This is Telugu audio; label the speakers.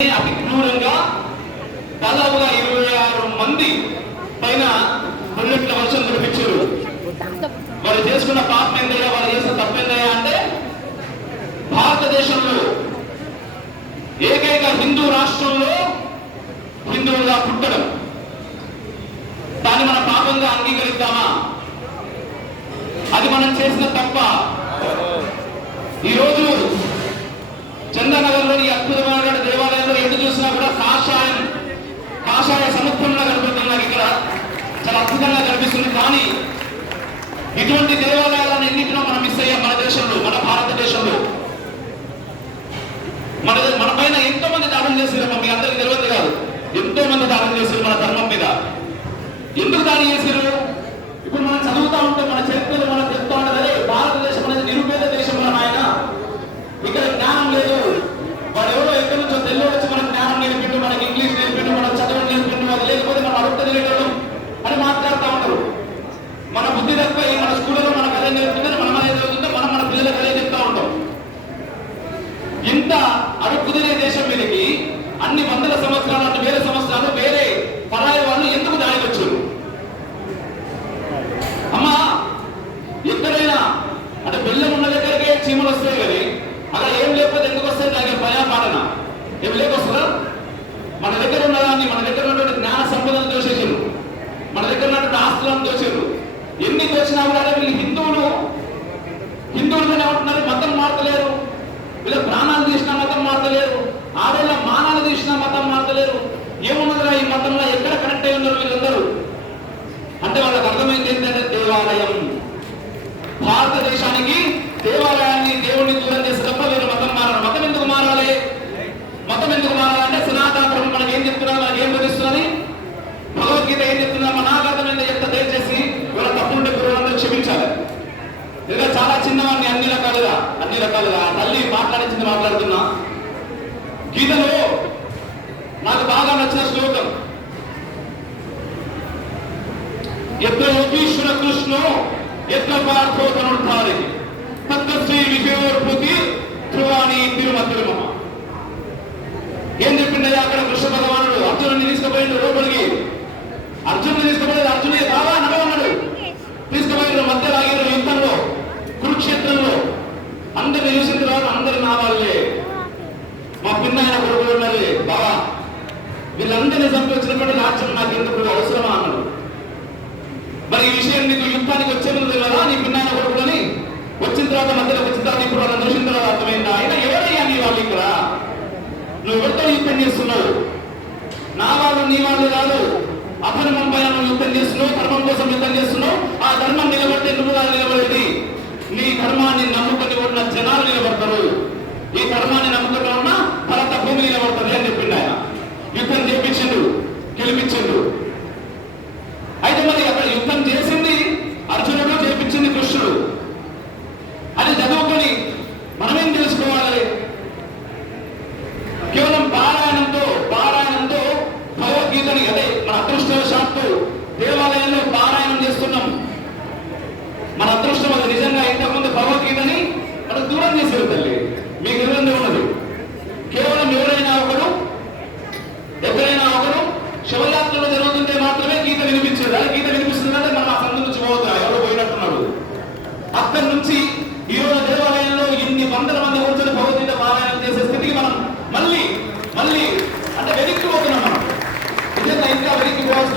Speaker 1: అతి క్రూరంగా దాదాపుగా ఇరవై ఆరు మంది పైన బుల్లెట్ల వర్షం కురిపించారు. వాళ్ళు చేసుకున్న పాపం ఏందయ్యా వాళ్ళు చేసిన తప్పేందయ్యా అంటే భారతదేశంలో ఏకైక హిందూ రాష్ట్రంలో హిందువులుగా పుట్టడం. దాన్ని మన పాపంగా అంగీకరిద్దామా? అది మనం చేసిన తప్ప. ఈరోజు చందనగర్లోని అద్భుతమైన దేవాలయంలో ఎటు చూసినా కూడా కాషాయం కాషాయ సముద్రంలా కనబడుతుంది నాకు ఇక్కడ చాలా అద్భుతంగా కనిపిస్తుంది. కానీ ఇటువంటి దేవాలయాలను ఎన్నింటినో మనం మిస్ అయ్యాం మన దేశంలో మన భారతదేశంలో. మన మన పైన ఎంతో మంది దాడులు చేశారు మీ అందరికి తెలియదు కాదు. ఎంతో మంది దాడులు చేశారు మన ధర్మం మీద. ఎందుకు దాడి చేశారు లేకపోతే ఎందుకు భయా పాలన లేకొస్తుందా మన దగ్గర ఉన్నదాన్ని మన దగ్గర ఉన్నటువంటి జ్ఞాన సంపదను దోషేసారు మన దగ్గర ఉన్నటువంటి ఆస్తులను దోషారు ఎన్ని దోషినా కూడా వీళ్ళు హిందువులు హిందువులుగానే ఉంటున్నారు మతం మార్చలేరు వీళ్ళ ప్రాణాలు తీసిన మతం మార్చలేరు ఆడేళ్ళ మానాలు తీసిన మతం మార్చలేరు ఏమున్నదిరా ఈ మతంలో? ఎక్కడ కనెక్ట్ అయి ఉన్నారు వీళ్ళందరూ? అంటే వాళ్ళకి అర్థమైంది ఏంటంటే దేవాలయం. భారతదేశానికి దేవాలయాన్ని దేవుడిని దూరం చేసే తప్ప వేరే మతం మారాలి మతం ఎందుకు మారాలి మతం ఎందుకు మారాలంటే సనాతన ధర్మం మనకి ఏం చెప్తున్నారు మనకి ఏం బోధిస్తున్నది భగవద్గీత ఏం చెప్తున్నా మన నాకు అర్థమైంది చెప్తా దయచేసి వీళ్ళ తప్పుంటే గురువులందరూ క్షమించాలి లేదా చాలా చిన్నవాడిని అన్ని రకాలుగా అన్ని రకాలుగా. ఆ తల్లి మాట్లాడించింది మాట్లాడుతున్నా. గీతలో నాకు బాగా నచ్చిన శ్లోకం. ఎత్ర యోగీశ్వర కృష్ణో ఎత్ర పార్థో ధనుర్ధారి తత్ర శ్రీ ధ్రువాణి తిరుమతిరుమ ఏం చెప్పిండయ్యా అక్కడ కృష్ణ భగవానుడు? అర్జునుడిని తీసుకుపోయిండు లోపలికి. అర్జునుడు తీసుకుపోయాడు. అర్జునుడు రావా నడవన్నాడు తీసుకుపోయిన మధ్య లాగిన యుద్ధంలో కురుక్షేత్రంలో అందరిని చూసిన తర్వాత అందరు నా వాళ్ళే. మా పిన్నాయన కొడుకులు ఉన్నది బావా వీళ్ళందరినీ సంపించినప్పుడు రాజ్యం నాకు ఎందుకు అవసరమా అన్నాడు. మరి ఈ విషయం నీకు యుద్ధానికి వచ్చే ముందు తెలియదా? నీ పిన్నాయన కొడుకులని? వచ్చిన తర్వాత మధ్యలో వచ్చిన తర్వాత ఇప్పుడు వాళ్ళని చూసిన తర్వాత అర్థమైందా? ఆయన ఎవరయ్యా నీ వాళ్ళు ఇక్కడ? నువ్వు ఎవరితో యుద్ధం చేస్తున్నావు? నా వాళ్ళు నీ వాళ్ళు కాదు. అధర్మం పైన నువ్వు యుద్ధం చేస్తున్నావు ధర్మం కోసం యుద్ధం చేస్తున్నావు. ఆ ధర్మం నిలబడితే నువ్వు నిలబడేది. నీ ధర్మాన్ని నమ్ముకొని ఉన్న జనాలు నిలబడతారు ఈ ధర్మాన్ని నమ్ముకొని ఉన్న భరత భూమి నిలబడుతుంది అని చెప్పిండు ఆయన యుద్ధం చేపించిండు గెలిపించిండు అయితే మరి అక్కడ యుద్ధం చేసింది అర్జునుడు చేపించింది కృష్ణుడు. అది చదువుకొని మనమేం తెలుసుకోవాలి? కేవలం పారాయణంతో పారాయణంతో భగవద్గీతని అదే మన అదృష్టవశాత్తు దేవాలయంలో పారాయణం చేస్తున్నాం. మన అదృష్టం అది నిజంగా ఇంతకుముందు భగవద్గీతని మనం దూరం చేసేది తల్లి. మీకు ఇబ్బంది ఉన్నది